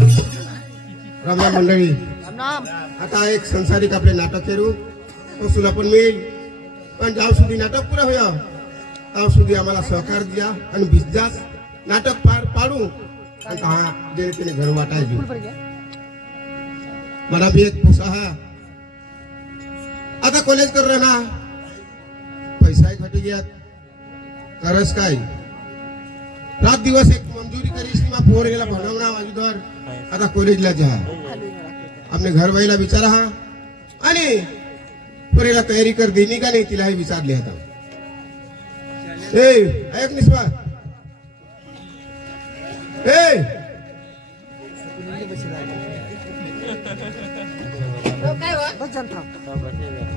राम मंडळी आता एक संसारिक आपले नाटक करू तो पण मिळेल पण जाव सुधी नाटक पुरा होया ताव सुधी आम्हाला सहकार द्या आणि बिजदास नाटक पार पाडू आणि हा जे तिने घर वाटायची मला भी एक पोसा आता कॉलेज कर ना पैसा खटी गया करस काय रात दिवस एक मंजुरी करीस मा पोरेला बनवना माझीवर आता कॉलेजला जा आपने घर वाईला विचारा हा आणि पोरेला तयारी कर देनी का नाही तिलाही विचारले आता ऐक निस्वा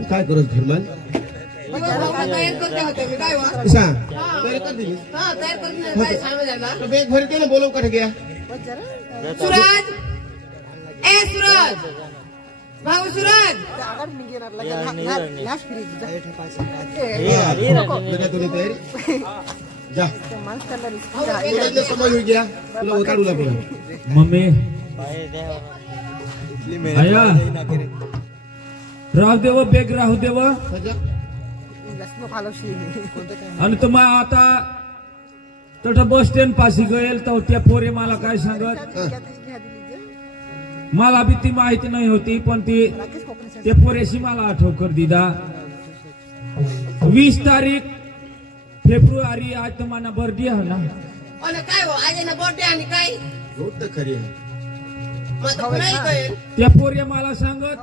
काय करत घरमान बेग भरते ना बोलव कट गया सूरज ए सूरज भाऊ सूरज जा समज हो गया तुला उतारूला बोला मम्मी आया राहू देव बेग राहू देव आणि तुम्हा आता तट बस स्टँड पाशी गेल तर त्या पोरे मला काय सांगत मला बी ती माहिती नाही होती पण ती त्या पोरेशी मला आठव कर दिदा 20 तारीख फेब्रुवारी आज तुम्हाला बर्थडे आहे ना काय हो आज ना बर्थडे आणि काय गोष्ट खरी आहे त्या पोरे मला सांगत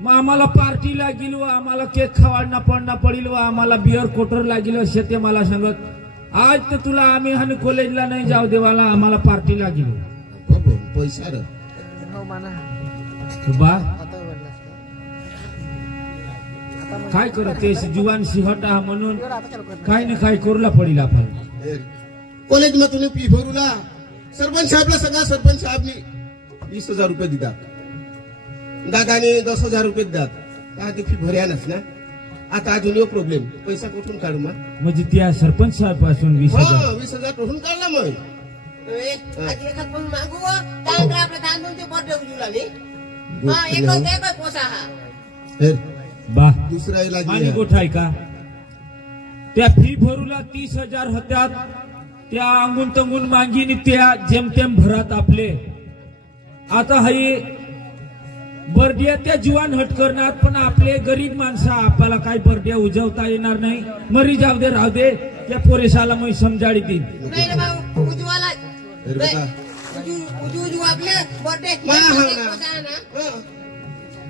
मग आम्हाला पार्टीला गेलो आम्हाला केक खावाडना पडना पडिल आम्हाला बिअर कोटर लागेल असे ते मला सांगत आज तर तुला आम्ही आणि कॉलेजला नाही जाऊ देवाला आम्हाला पार्टीला गेलो पैसा बा काय करते जुवान सिंहटा म्हणून काही ना काही करूला पडिल आपण कॉलेज मध्ये तुम्ही फी भरूला सरपंच साहेबला सांगा सरपंच साहेबनी 20,000 रुपये देतात दादाने 10,000 रुपये देतात का ती फी भर्यानच ना आता अजून एक प्रॉब्लेम पैसा कुठून काढू मग म्हणजे त्या सरपंच साहेब पासून 20,000 कुठून काढला मग दुसरा इलाज आणि गोठाय का त्या फी भरूला 30,000 होत्यात त्या अंगून तंगून मागीनी त्या जेमतेम भरात आपले आता हाई बर्थडे त्या जुवान हट करणार पण आपले गरीब माणसं आपल्याला काय बर्थडे उजवता येणार नाही मरी जाऊ दे राहू दे त्या पोरेशाला मी समजाडी देईन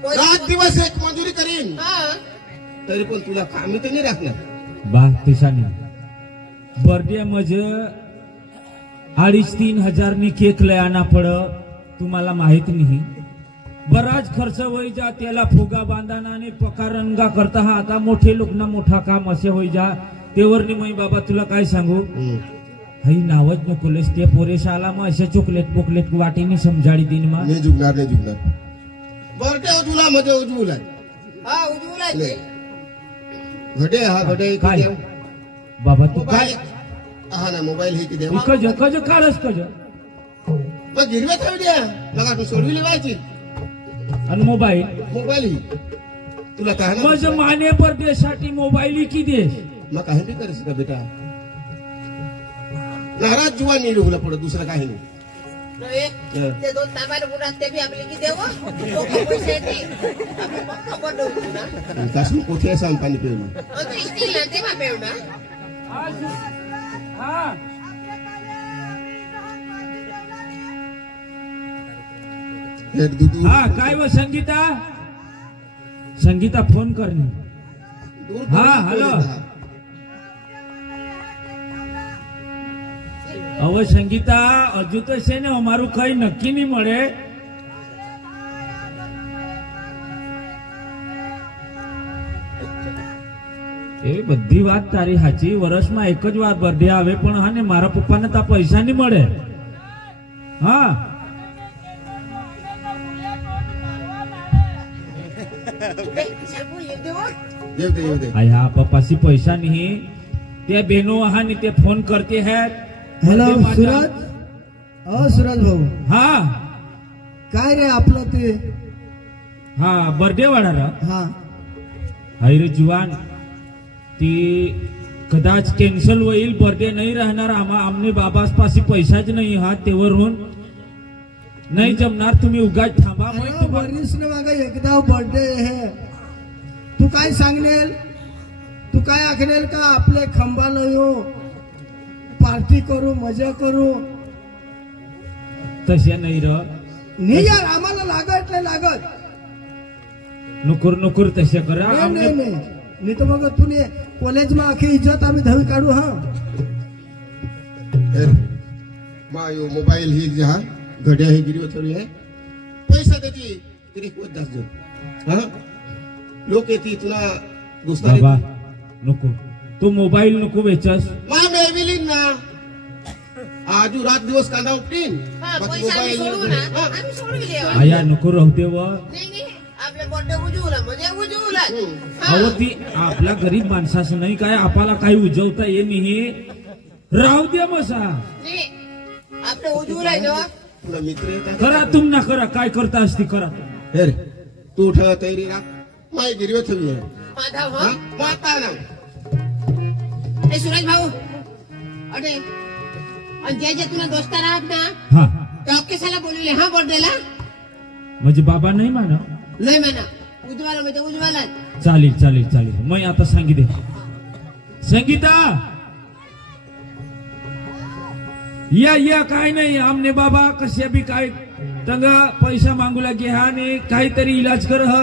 रात दिवस एक मंजुरी करीन तरी पण तुला कामी तर नाही राखणार बा तिशानी बर्थडे मज 2,500-3 हजार नी केक लय आणा पड तुम्हाला माहित नाही बराच खर्च होई जा त्याला फुगा बांधाना आणि पकारंगा करता हा आता मोठे लोक ना मोठा काम असे होई जा तेवरनी मई बाबा तुला काय सांगू हई नावच नकोलेस ते पोरेशाला मग असे चॉकलेट वाटीनी समजाडी दिन मा नाही जुगणार बर्थडे उजवला म्हणजे उजवला हा उजवला घडे हा घडे काय बाबा तू काय हा ना मोबाईल हे की देवा कज काढस कज मग गिरवे थांब द्या लगा तू सोडवी लिवायची आणि मोबाईल ही तुला काय मज माने परदेशासाठी मोबाईल की देश मग काही बी करस का बेटा नाराज जुवा नाही लोकला पडत दुसरं काही नाही ते 2 तांबार बुडात ते बी आपले की देव पैसे कासून कोठे सांग पाणी पिऊन स्टील ना ते मा पेवना हा काय व संगीता फोन करणे हा हॅलो હવે સંગીતા હજુ તો છે ને અમારું કઈ નક્કી નહીં મળે એ બધી વાત તારી સાચી વર્ષમાં એક જ વાર બર્થડે આવે પણ હા ને મારા પપ્પાને તા પૈસા નહીં મળે હા आया पप्पाशी पैसा नहीं ते बहनों हा नहीं ते फोन करते हैं हेलो सूरज सूरज भाऊ हाँ काय रे आपलं ते हा बर्थडे वाढा हा हाय रे जुवान ती कदाच कॅन्सल होईल बर्थडे नाही राहणार आमने बाबास पाशी पैसाच नाही हा तेवरून नाही जमणार तुम्ही उगाच थांबा वरीस ने मागा एकदा बर्थडे है तू काय सांगनेल तू काय आखनेल का आपले खंबाला येऊ पार्टी करू मजा करू तसे नाही र नाही यार आम्हाला लागत नाही लागत नुकुर नुकुर तसे करा नाही नाही नाही तर मग तुने कॉलेज में आखी इज्जत आम्ही धवी काढू हा मायो मोबाईल ही जहा घड्या ही गिरी थोडी आहे पैसा देती तरी कोण दास जो हा लोक येती तुला दुसरा बाबा नको तू मोबाईल नको वेचस मा मेविलीन ना आजू रात दिवस कांदा उपटीन हा, पैसा आम्ही सोडू ना आम्ही सोडून देऊ आया नको राहते व नाही नाही आपले बर्थडे उजवला म्हणजे उजवला अहो ती आपल्या गरीब माणसाचं नाही काय आपल्याला काही उजवता ये नाही राहू दे मसा नाही आपले उजवला जेव्हा तुला मित्र येतात करा तुम ना करा काय करता असती करा हे रे तू उठ तयारी राख माय गिरवे थवी आहे माधव हा हा माता ना ए सुरेश भाऊ अरे आणि जे जे तुला दोस्तार आहात ना हा ते कशाला बोलवले हा बर्थडेला म्हणजे बाबा नाही माना नाही म्हणा उजवाला म्हणजे उजवाला चालेल चालेल चालेल मैं आता सांगितले संगीता या काय नाही आमने बाबा कशा बी काय तंगा पैसा मागूला की हा ने काहीतरी इलाज कर ह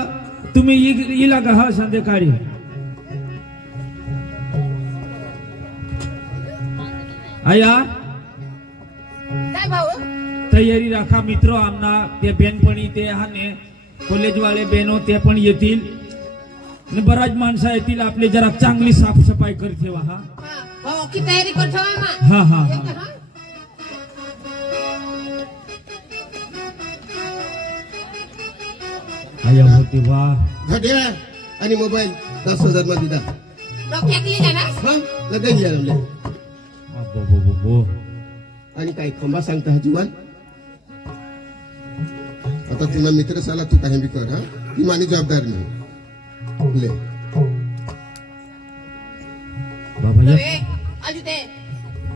तुम्ही इला का हा संध्याकाळी आया काय भाऊ तयारी राखा मित्र आमना ते बेनपणी ते हाने कॉलेज वाले बेनो ते पण येतील आणि बराच माणसं येतील आपले जरा चांगली साफसफाई कर ठेवा हा हा, भाऊ की तयारी करतो हा हा येतो हा हा आया होती वा घड्या आणि मोबाईल 10,000 मध्ये दा डोक्यात लिहिलं जाणार हा लगेच घ्या म्हणले बो आणि काय खंबा सांगता हा जुवान आता तुला मित्र साला तू काही बी कर हा ती मानी जबाबदार नाही ले बाबा ए, अजू ते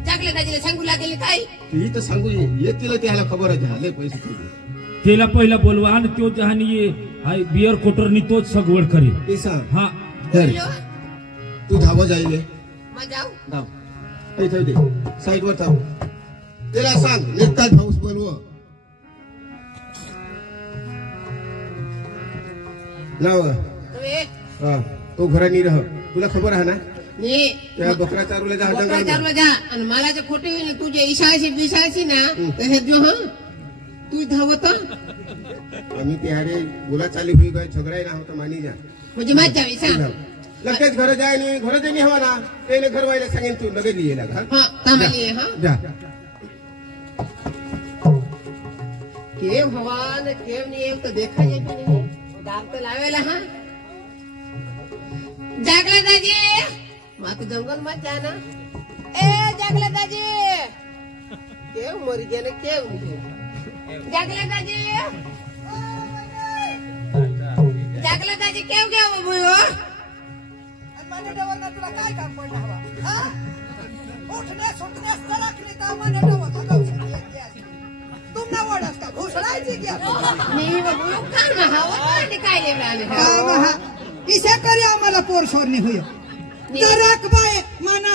जागले दाजीला सांगू लागेल काय ती तर सांगू येतील त्याला खबर आहे लय पैसे ठेवले. त्याला पहिला बोलवा आणि तो जहानी बियर कोटरनी तोच सगवड करी ते सांग हा धर. तू धावा जाईल मग जाऊ धाव इथे दे साईड वर थांब त्याला सांग नेताज भाऊस बोलव लाव ए, हा तो घरा नाही राह तुला खबर आहे ना नी त्या बकरा चारूला जा बकरा जंगल चारला जा आणि मला जे खोटे होईल तुझे इशाळशी बिशाळशी ना तसे जो हा तू धावत आम्ही ते अरे बोला चाली हुई गए झगड़ा ना होता मानी जा म्हणजे मजा जावी सांग लगेच घर जाय आणि घर देणी हवा ना त्याने घर व्हायला सांगेन तू लगेच ये लगा हा थांबली हा जा केव भगवान केव नियम तो देखा जाए कि नहीं दाग तो लावेला हा जागला दाजी मात जंगल मत जाना ए जागला दाजी केव मरी गया ना केव जागला दाजी जागला दाजी केव गया वो बुयो माने डवरना तुला काय काम पडलं हवा हा उठणे सुटणे सडकली तर माने डवर लगाव तुमना वडस का घुसडायची क्या नहीं वो बुयो कान में हवा तो काय लेवला आले काम हा इसे करे आम्हाला पोर सोडणी होय जराक बाय माना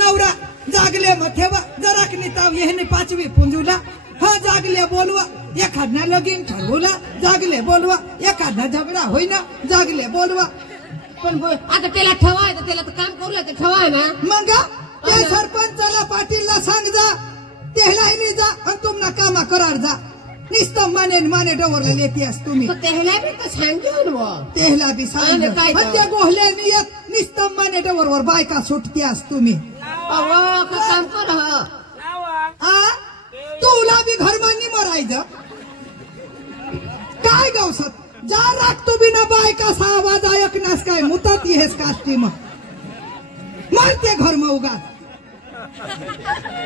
नवरा जागले मथेवा जराक निताव येहने 5वी पुंजुला हा जागले बोलवा एखादना लगीन ठरवला जागले बोलवा एखादना झगडा होईना जागले बोलवा पण आता त्याला ठेवाय तर त्याला तर काम करू लागतं ठेवाय ना मग त्या सरपंचाला पाटीलला सांग जा तेहलाही जा आणि तुम्हाला कामा करार जा निस्तम माने डवरला लेतीस तुम्ही तो तेहला भी तो सांगतो ना वो तेहला बी सांग आणि काय पण त्या गोहल्यानी येत निस्तम माने डवरवर बायका सुटत्यास तुम्ही अहो का काम कर हा आ तुला बी घरमानी मरायचं काय गवसत जा राखतो बिना बायका सा आवाज ऐकण्यास काय मुतात हेस काष्टी मारते घर में उगा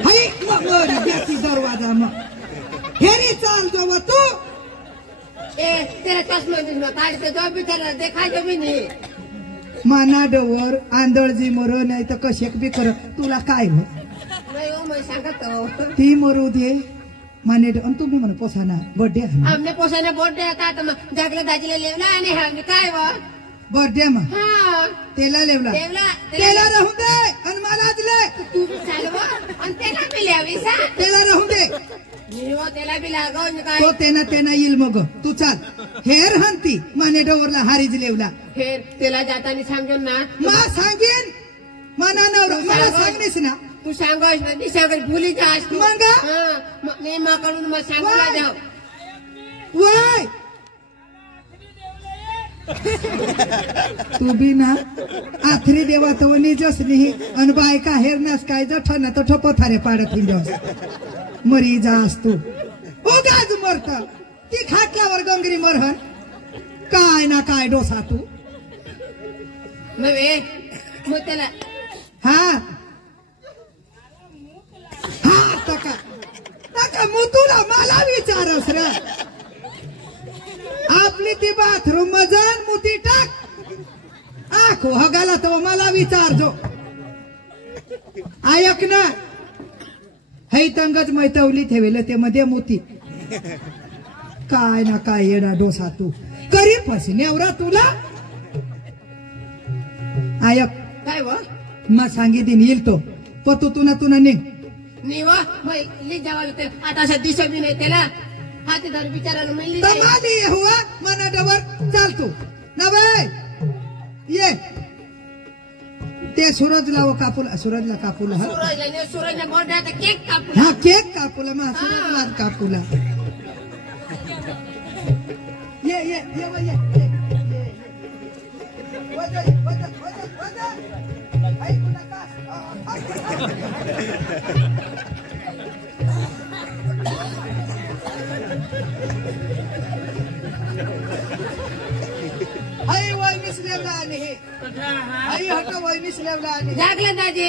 हाई मरी बेटी दरवाजा में हेरी चाल जो तू तेरा चष्मा बिस्मा काढते तो बिचारा देखायचं मी नाही. माना डवर आंधळजी मरो नाही तर कशेक बी कर तुला काय हो नाही हो मी सांगत हो. ती मरू दे माने आणि तुम्ही म्हणा पोसाना बर्थडे आमने पोसाने बोट आता आता मग जागला दाजीला लेवला आणि हा काय व बर्थडे मग हा तेला लेवला लेवला तेला राहून दे आणि मला दिले तू चालव आणि त्याला बी ल्यावी सा तेला राहून दे निवो त्याला बी लागव काय तो तेना येईल मग तू चाल हेर हंती माने डवरला हारीज लेवला फेर त्याला जाताना सांगून ना मा सांगेन माना नवरा मला सांगणेस ना तू सांगोस ना ती सांगत भुली जास तू मग? मी माकडून मग सांगूला जाऊ. वाय तू बी ना आथरी देवा तो निजस नाही आणि बायका हेरनास काय जठना तो ठोपो थारे पाडत हिंडस मरी जास तू उगाच मरत ती खाटल्यावर गंगरी मरहन काय ना काय डोसा तू मग त्याला हा हा तका मुतुला मला विचारस रे आपली ती बाथरूम मजान मुती टाक आखो हगाला तो मला विचारजो ऐक ना है तंगच मैतवली ठेवलं ते मध्ये मोती काय ना काय येडा डोसा तू करी फस नेवरा तुला ऐक काय व मग सांगितली येईल तो पतू तुना निघ निव ली जावाल ते आता असा दिसत बी नाही त्याला हाती धर बिचाराला मिळली तमाली हुआ मना डबर चाल तू नवे ये ते सूरजला कापूला सूरजला कापूला सूरजने मोठा केक कापूला हा केक कापूला मा सूरजला कापूला ये ऐकू नका आई वय मिसलेवला आणि हे आई हट वय मिसलेवला आणि जागलं दाजी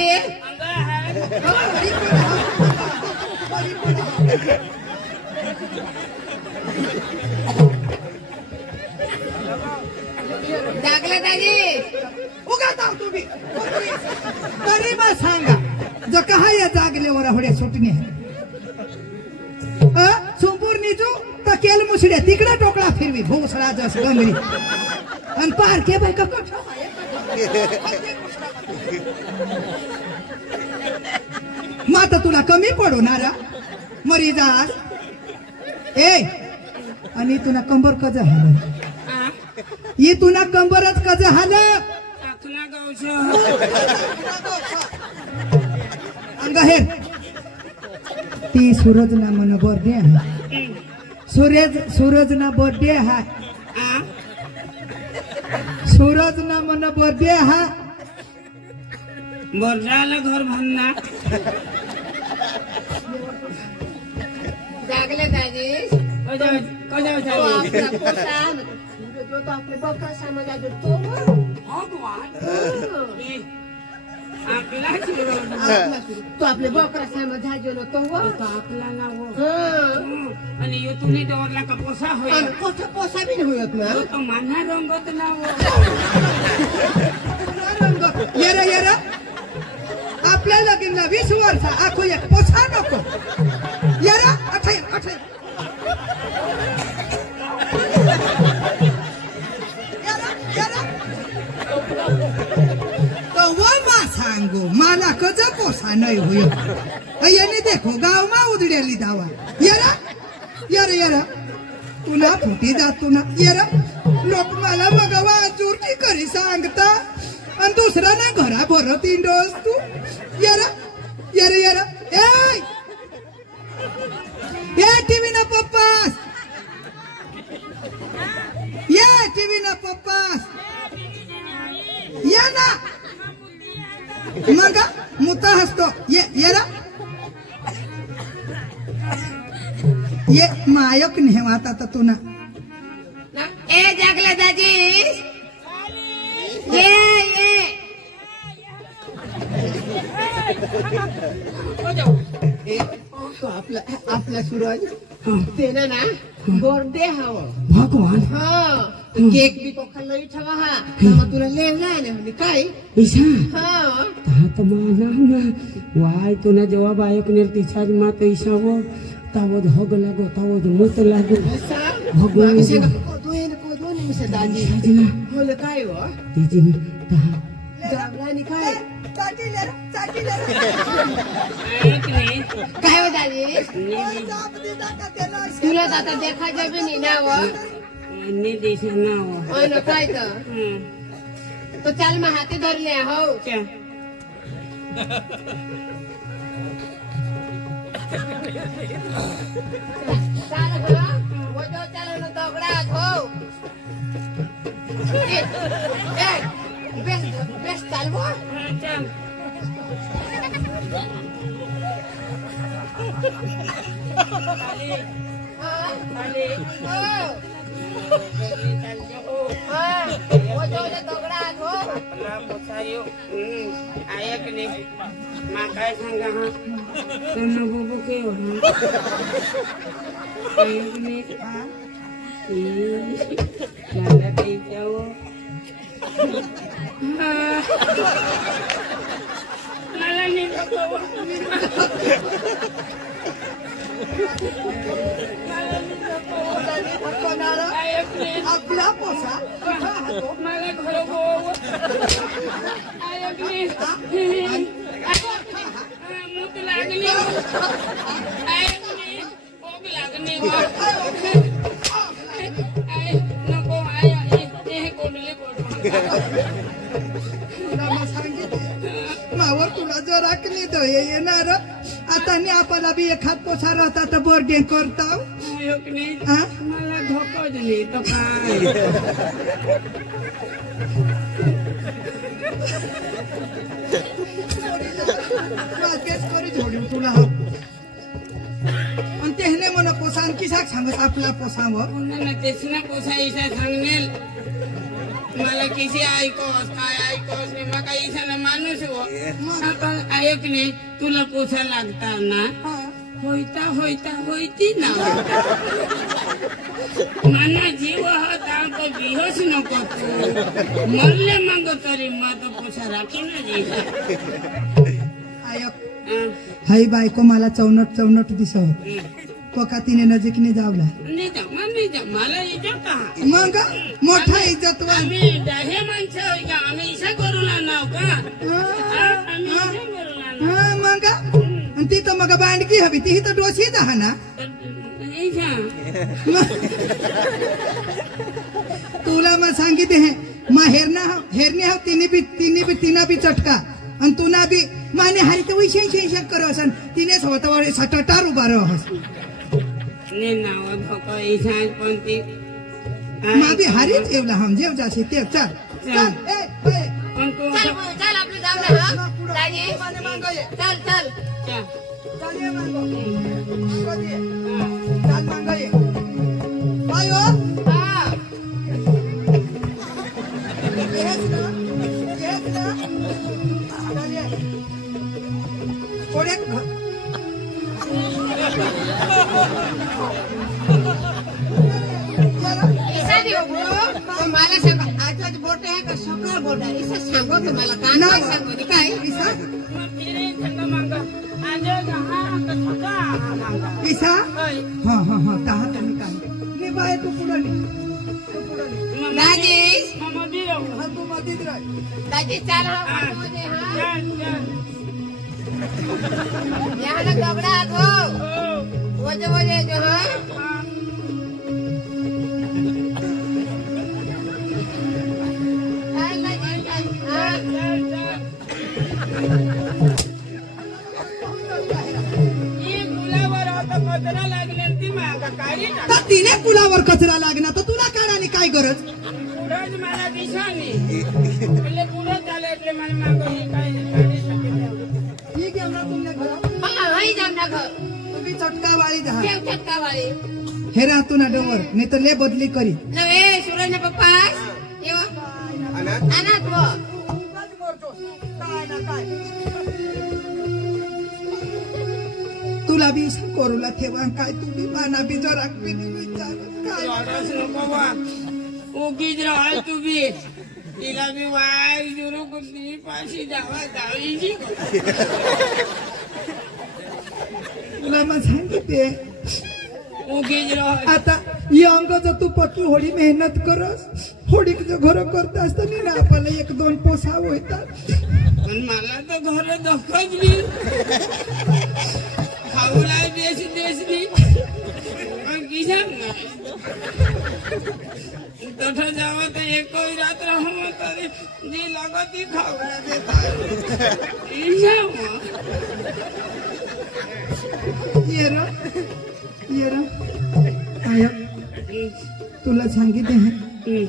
जागलं दाजी उगा जाऊ तुम्ही तरी मग सांगा जो कहा या जागलेवर होड्या सुटणे सोमपूर निजू तर केल मुसड्या तिकडे टोकळा फिरवी भोसळा जस गंगरी आणि पारखे बाय का माता तुला कमी पडू ना मरी जास ए आणि तुला कंबर कज हाल ये तुला कंबरच कज हाल अंगहेर ती सूरज ना मन बर्थडे आहे सूरज ना बर्थडे आहे सूरज ना मन बर्थडे आहे बरजाला घर म्हणणार जागले दाजी आपला पोसा जो तो आपले बकरा समाजा जो तो तो आपले बकरा समाजा जो तो आपला नाव आणि यो तुम्ही डोरला का पोसा होय पोसा बी नाही होत ना तो माना रंगत नाव येरा आपल्या लगीनला 20 वर्ष आखो एक पोसा नको येरा अठय तो मा सांगो मला कज पोसा नाही होय याने देखो गाव मा उधळली दावा येरा तुला फुटी जात तुला येरा लोक मला मगवा चुरकी करी सांगता आणि दुसरा ना घरा भरत इंडोस तू येरा ए टीव्ही ना पप्पास ये टीव्ही ना पप्पास या ना मग मुता हसतो येरा ये मायक नेवाता तर तू ना ए जागला दाजी ये आपला सूरज ते ना बर्थडे हवं भगवान हा केक बी कोखल नाही ठेवा हा मग तुला लेवलाय ना म्हणजे काय ईशा हा तात माना ना वाय तुना जवाब आयक नेर तिछाज मात ईशा वो तावद होग लागो तावद मुत लागो भगवान को निमिष दाजी बोल काय हो तिजी ता जागलानी काय चाटी ले काय हो दाजी जाप दीदा का तेला तुला आता देखा जाबे नाही ना हो ने देशा ना हो होय ना काय तो चाल मग हाती धरले हो क्या चाल हो वो जो चाल ना दगडा हो बेस चाल वो चल वो जो दगडा हो अपना पोसायो आया की नाही मा काय सांगा हा तन बोबो के हो आयक ने लाला के जाओ मला नाही नको आया की नाही आपला पोसा मला घर गो आया की नाही मुत लागली आया की नाही भोग लागली नको आया हे कोंडले मावर तुला जो राखली तो येणार आता नी आपला बी एखाद पोसा राहता तर बर्थडे करताव हा मला धोका दिली तो काय तेच करी जोडी तुला आणि तेहने मला पोसा आणखी सांगत आपला पोसावं पुन्हा तेच ना पोसायचा सांगनेल मला किसी ऐकोस काय ऐकोस नाही मग काही इशाला माणूस हो आपण ऐक नाही तुला पोसा लागता ना होईता होईता होईती ना मना जीव होता तो बिहोश नको तू मरले मग तरी मग पोसा राखी ना जीव आयक हाई बायको मला चौनट चौनट दिसत कोका तिने नजीकने जावला नाही जा मला इज्जत हा मग मोठा इज्जतवान आम्ही हे माणसं होय का आम्ही इशा करून आणाव का आम्ही इशा करून आणाव हा मग आणि ती तर मग बांडकी हवी ती तर डोशी दहा ना तुला मग सांगितले हे मा हेरने हा तिने बी चटका आणि तुना बी माने हारी तर वैशे करो असन तिनेच होता सटटार उभा रहो ने नाव धोका इशाच पण ती मा बी हारीच येवला हम जेव जाशी ते चल चल ए पण तू चल आपलं जाऊ ना हा दाजी चल चल चल ये मांगो चल मांगो ये आयो हा येस ना चल ये थोडे ऐसा नहीं हो तुम्हाला सांग आज बोटे है का सगळं बोटा ऐसा सांगो तुम्हाला काय ना सांगो काय पिसा फिरे थंड मांग आज हा कसा मांग पिसा होय हा हा हा तहा तुम्ही काय रे बाय तू पुढे दाजी मामा दिलो हा तू मधीत राह दाजी चल हा मध्ये हा चल यहाँ ना दगड़ा हो वजे जो है कचरा लागले ती मागा काढी तर तिने पुलावर कचरा लागला तर तुला काढाने काय गरज पुढंच मला दिसानी म्हणजे पुढं चालले એટલે મને मागो ही काय काढी शकते ठीक आहे ना तुमने घर हाँ वही जाना घर तुम्ही चटका वाली दहा क्या चटका वाली हे राहतो ना डोवर नाही तर ले बदली करी नवे सूरज ने पप्पास ये अनाथ वो तुला बी कोरोला ठेवा काय तुम्ही माना बी जरा बी विचार काय रडस नको बा उगीच राहाल तू बी तिला बी वाय सुरू कुठली पाशी जावा जावीची तुला मग सांगितले उगीच राहाल आता या अंगाचं तू पक्की होडी मेहनत करस होडीचं घर करत असताना ना आपल्याला एक दोन पोसा होतात पण मला तर घर दखजली खाऊला देसली किसान नाही तठं जावं तर एक रात्र हवं तरी जी लागत ती खाऊला देतात ये र आय तुला सांगितले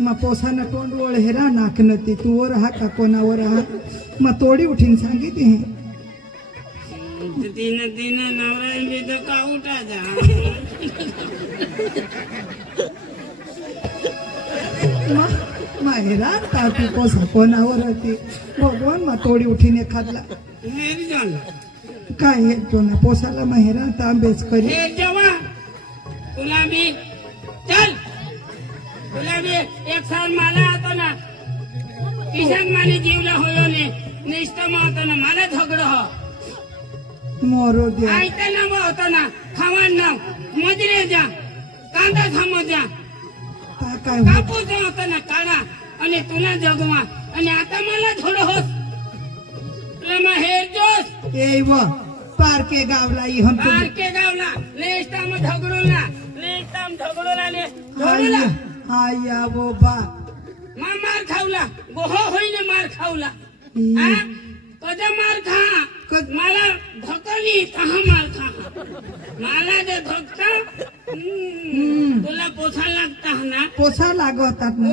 मग पोसानं तोंड वळ हेरा नाकन ती तू वर हा का कोणावर हा मग तोडी उठीन सांगितले तिनं नवरा मी तर का उठा जा हेरा ता तू पोसा कोणावर होती भगवान मग तोडी उठीने खाल्ला हेर जाण काय हे तो ना पोसाला माहेरा तांबेच करी हे जेव्हा तुला बी चल तुला बी एक साल मला होतो ना किसान माने जीवला होयो ने निष्ठमा होतो ना मला झगड हो मोरो दे आयता नाव होतो ना खावान नाव मजरे जा कांदा थांबो जा ता काय कापूस होतो ना काढा आणि तुला जगवा आणि आता मला थोडं होत तुला मग हेर जोस ए व पारके गावला इहन तू आरके गावला नेस्टाम झगडूला नेस्टाम झगडूला ने झगडूला आया वो बा मार खावला गोहो होईने मार खावला हा कदा मार खा मला धकली तहा मार खा मला जे धक्का तुला पोसा लागता ना पोसा लागवतात ना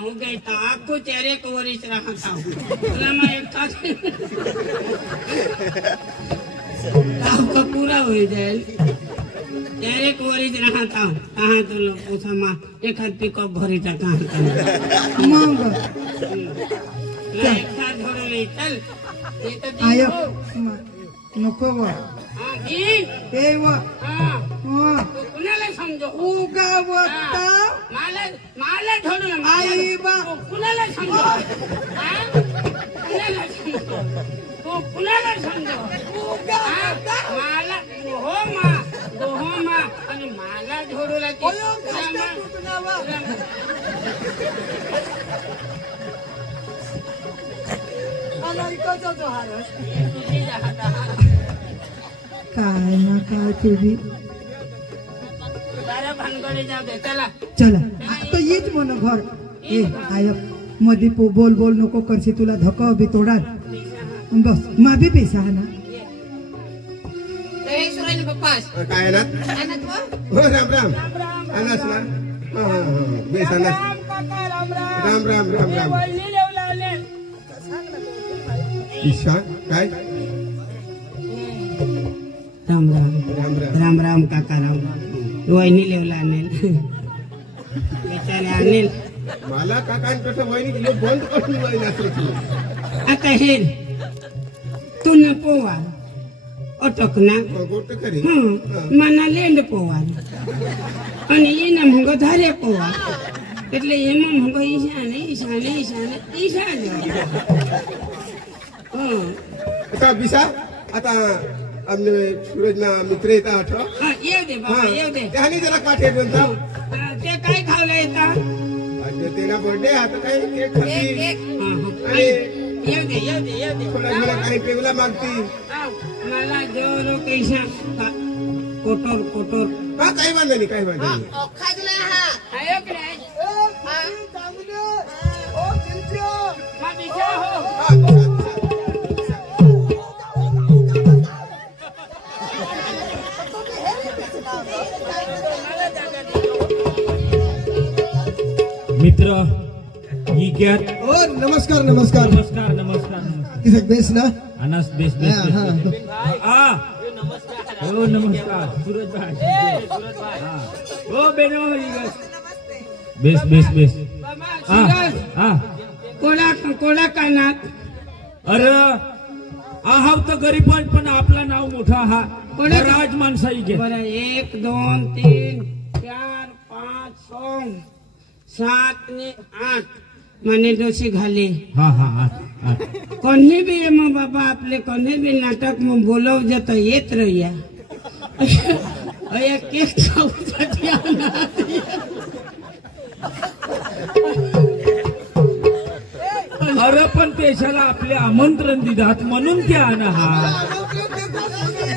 हो गेता आपको तेरे को वरिष्ठ रखता हूँ तुला मैं एक तास का पूरा हो जाए तेरे को वरिष्ठ रखता हूँ कहाँ तो लोग पोसा माँ एक हाथ पिकअप भरी था कहाँ मग एक साथ भरो नहीं चल ये तो दिन आयो हो। नको व हाँ दिन ए व हाँ हाँ कुणाला समजो उगावता माला माला छोडू ना आई बा कुणाला समजो हाँ? कुणाला समजो तो कुणाला समजो हाँ? माला दोहो मा आणि माला झोडू लागते काय ना काय तुझी बारा भानगडे जाऊ दे चला चला तो येच म्हण घर ए आय मध्ये बोल बोल नको करशी तुला धक्का बी तोडाल बस मा बी पैसा ना हे सुरानी पप्पास काय आहे ना आणत व हो राम राम अनास ना हा बेस अनास राम राम राम राम ईशा काय राम राम राम राम राम राम काका राम वहिनी लेवला आणेल बिचारे आणेल मला काकांकडे वहिनी दिली बंद करून वहिनी असं आता हे तू न पोवा अटकना गोट खरी मना लेंड पोवा અને એને મંગો ધારે પોવા એટલે એમાં મંગો ઈશાને ઈશાને ઈશાને ઈશાને आता बिसा आता आमने सूरजना मित्र येता आठव હા येऊ दे बाबा येऊ दे त्याने जरा काठे बनता ते काय खावलं येता आज तेना बर्थडे आता काही केक खाती आणि येऊ दे येऊ दे येऊ दे थोडा थोडा काही पेगला मागती मला जोरो कैसा कोटोर कोटोर हा काही वांधा नाही काही वांधा नाही खाजला हा आयो की नाही मा दिशा हो मित्र ही घ्यात ओ नमस्कार नमस्कार नमस्कार नमस्कार नमस्कार किती बेस ना अनास बेस बेस हा, बेस हो नमस्कार सूरज भाई हा हो बेनो बेस बेस बेस हा सूरज हा कोडा कोडा कानात अरे आहाव तर गरीब पण आपला नाव मोठा हा राज माणसाई घे बरं 1 2 3 4 5 6 7 ने 8 माने दोषी घाले हा हा हा कोणी बी मग बाबा आपले कोणी बी नाटक मग बोलव जात येत रहिया केक खाऊसाठी अरे पण देशाला आपले आमंत्रण दिदात म्हणून ते आणा हा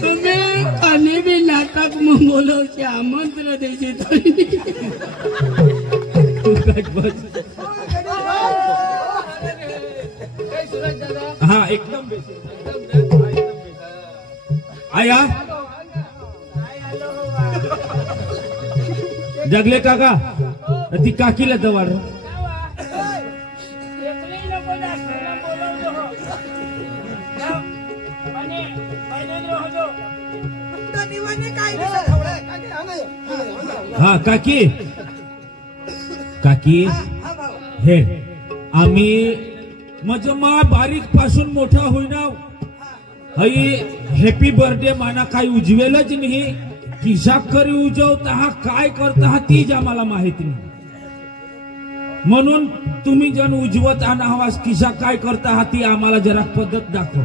तुम्ही कोणी बी नाटक मग बोलवचे आमंत्रण द्यायचे तरी हा एकदम आया जगले काका ती काकीला जवळ हा काकी काकी हे आम्ही म्हणजे मा बारीक पासून मोठा होईना हई हॅपी बर्थडे माना काही उजवेलच नाही किसा करी उजवता हा काय करता हा तीच आम्हाला माहिती नाही म्हणून तुम्ही जण उजवत आणा हवास किसा काय करता हा ती आम्हाला जरा पद्धत दाखव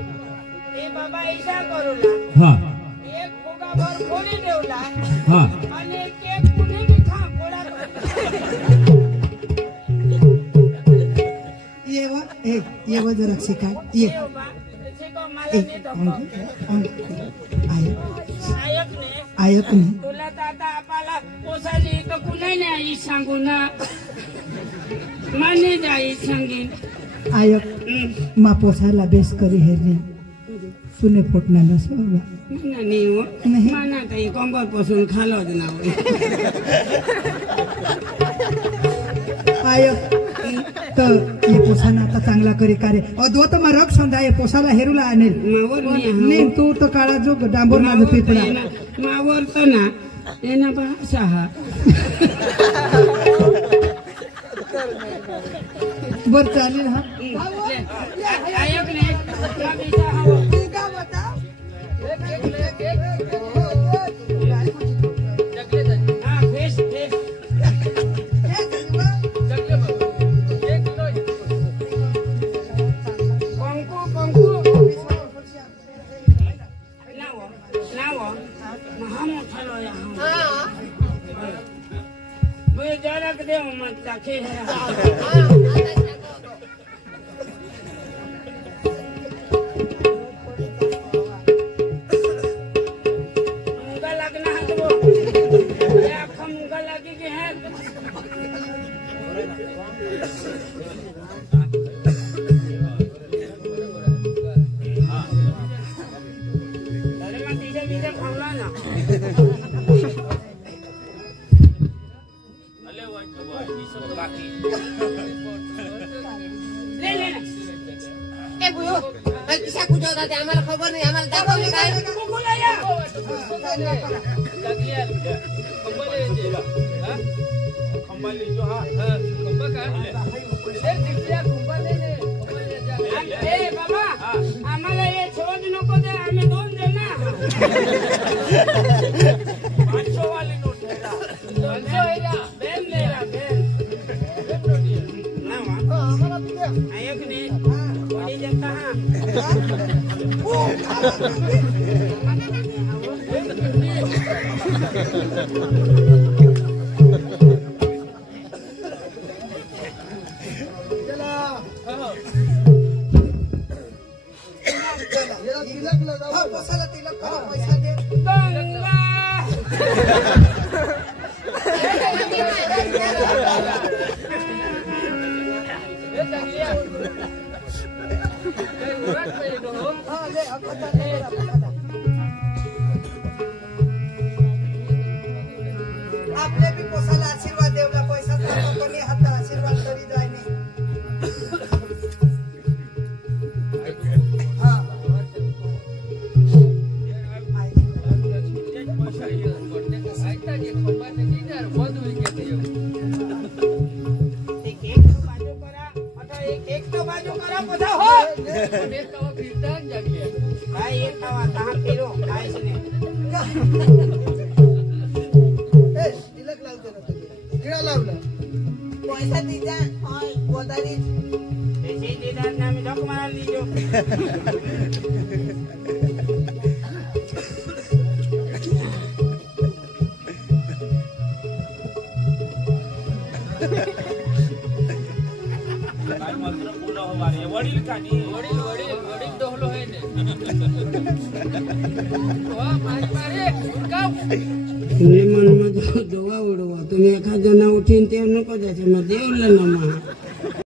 बाबा ऐसा करूला हा एक फुगाभर फोडी ठेवला हा आणि केक कुणी बी खा गोळा ये वो जरा शिकाय ये आयक नाही तुला तर आता आपल्याला पोसायली तर कुणी नाही सांगू ना माने जाई सांगेन आयक मा पोसायला बेस करी हेरली सुने फोटना नस नाही हो माना काही कंबर पासून खालच ना आयक तर ये पोसाना आता चांगला करी कार्य अदो तर मग रग संधा ये पोसाला हेरूला आणेल मावर नाही तू तर काळा जो डांबोर माझं पिपळा मावर तर ना एना बा सहा बर चालेल हा आयक नाही आम्हाला खबर नाही आम्हाला दाखवले काय बाबा आम्हाला हे छोड नको दे आम्ही 2 दे ना 500 वाली नोट बेन दे बेन ना आयक ने बड़ी जनता आपले बी पोसाला आशीर्वाद देवला पैसा कोणी हात आशीर्वाद करी जाय नाही एक तो बाजू करा काय एक खावा कहा फिरो काय सुने तिलक लावतो ना तुम्ही किडा लावला पैसा दीजा और गोदारी पैसे देदार ना मी धक मार लीजो काय मंत्र बोला हो बारे वडील कानी वडील वडील वडील डोहलो है ने ओ मारी मारी उडकाव तुम्ही मन मध्ये दोवा उडवा तुम्ही एखाद जण उठीन ते नको द्यायचं मग देवलं ना मग